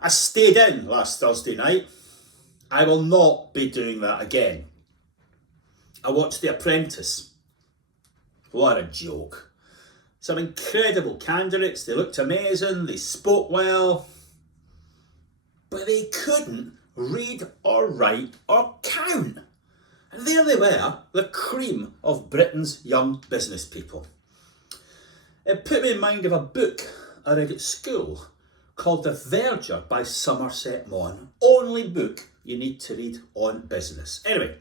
I stayed in last Thursday night. I will not be doing that again. I watched The Apprentice. What a joke. Some incredible candidates, they looked amazing, they spoke well, but they couldn't read or write or count. And there they were, the cream of Britain's young business people. It put me in mind of a book I read at school called The Verger by Somerset Maugham. Only book you need to read on business. Anyway,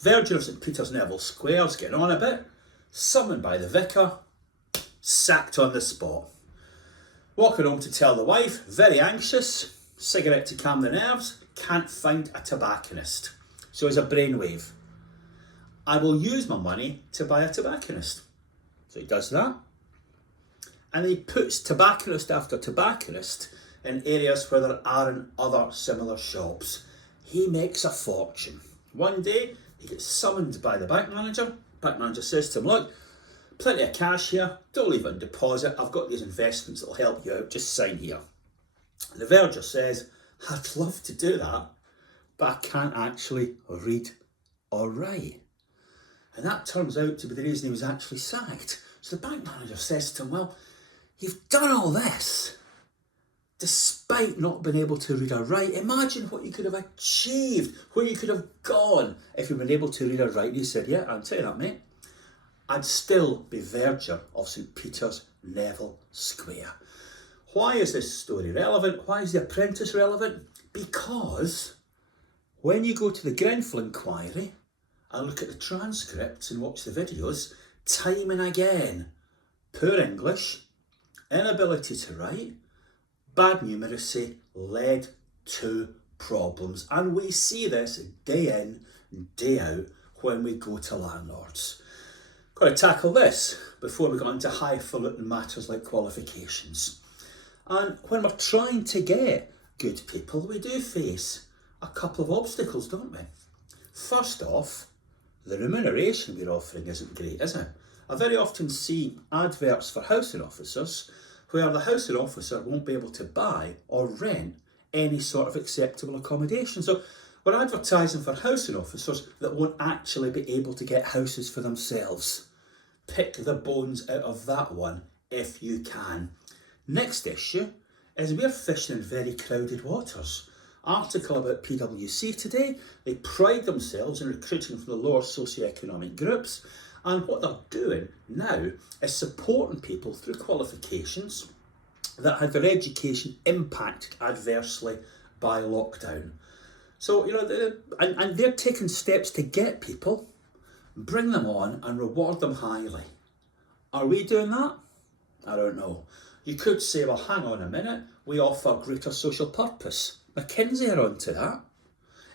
Verger's at Peter's Neville Square's getting on a bit, summoned by the vicar, sacked on the spot. Walking home to tell the wife, very anxious, cigarette to calm the nerves, can't find a tobacconist. So it's a brainwave. I will use my money to buy a tobacconist. So he does that. And he puts tobacconist after tobacconist in areas where there aren't other similar shops. He makes a fortune. One day, he gets summoned by the bank manager. Bank manager says to him, look, plenty of cash here, don't leave it in deposit. I've got these investments that'll help you out, just sign here. The verger says, I'd love to do that, but I can't actually read or write. And that turns out to be the reason he was actually sacked. So the bank manager says to him, well, you've done all this despite not being able to read or write. Imagine what you could have achieved, where you could have gone if you'd been able to read or write. And he said, yeah, I'll tell you that, mate. I'd still be verger of St Peter's Neville Square. Why is this story relevant? Why is The Apprentice relevant? Because when you go to the Grenfell inquiry and look at the transcripts and watch the videos, time and again, poor English, inability to write, bad numeracy led to problems. And we see this day in, day out when we go to landlords. Got to tackle this before we go into highfalutin matters like qualifications. And when we're trying to get good people, we do face a couple of obstacles, don't we? First off, the remuneration we're offering isn't great, is it? I very often see adverts for housing officers where the housing officer won't be able to buy or rent any sort of acceptable accommodation. So we're advertising for housing officers that won't actually be able to get houses for themselves. Pick the bones out of that one if you can. Next issue is we're fishing in very crowded waters. Article about PwC today. They pride themselves in recruiting from the lower socioeconomic groups, and what they're doing now is supporting people through qualifications that had their education impacted adversely by lockdown. So, and they're taking steps to get people, bring them on and reward them highly. Are we doing that? I don't know. You could say, well, hang on a minute, we offer greater social purpose. McKinsey are onto that.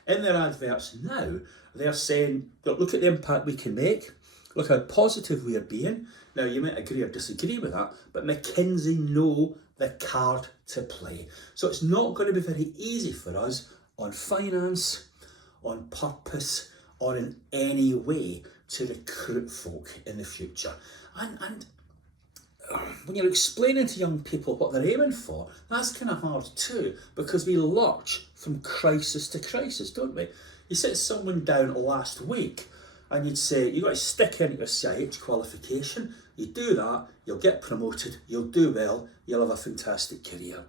In their adverts now, they're saying, look at the impact we can make, look how positive we are being. Now, you might agree or disagree with that, but McKinsey know the card to play. So it's not going to be very easy for us on finance, on purpose, or in any way to recruit folk in the future. And when you're explaining to young people what they're aiming for, that's kind of hard too, because we lurch from crisis to crisis, don't we? You sit someone down last week and you'd say, you've got to stick in your CIH qualification. You do that, you'll get promoted, you'll do well, you'll have a fantastic career.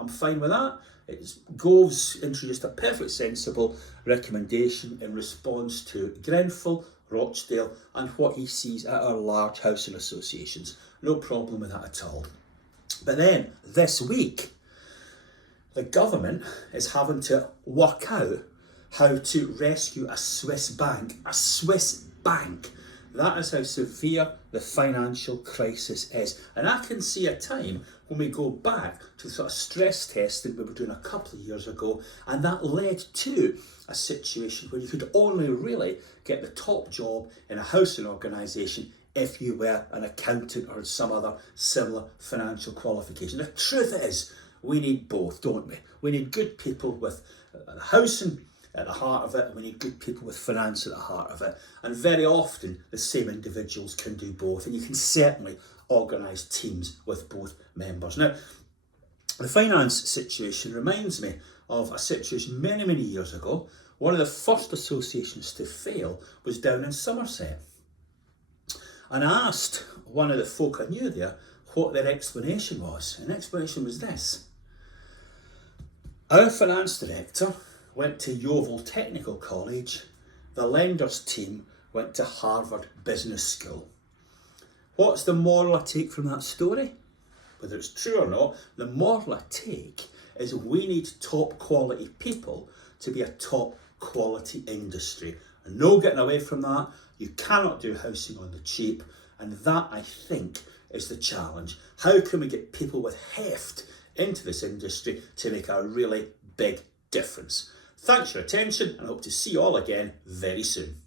I'm fine with that. Gove's introduced a perfectly sensible recommendation in response to Grenfell, Rochdale, and what he sees at our large housing associations. No problem with that at all. But then, this week, the government is having to work out how to rescue a Swiss bank. A Swiss bank. That is how severe the financial crisis is. And I can see a time when we go back to the sort of stress testing we were doing a couple of years ago, and that led to a situation where you could only really get the top job in a housing organisation if you were an accountant or some other similar financial qualification. The truth is, we need both, don't we? We need good people with housing at the heart of it, and we need good people with finance at the heart of it. And very often, the same individuals can do both, and you can certainly organise teams with both members. Now, The finance situation reminds me of a situation many, many years ago. One of the first associations to fail was down in Somerset. And I asked one of the folk I knew there what their explanation was. And the explanation was this. Our finance director went to Yeovil Technical College. The lenders team went to Harvard Business School. What's the moral I take from that story? Whether it's true or not, the moral I take is we need top quality people to be a top quality industry. And no getting away from that. You cannot do housing on the cheap. And that, I think, is the challenge. How can we get people with heft into this industry to make a really big difference? Thanks for your attention, and I hope to see you all again very soon.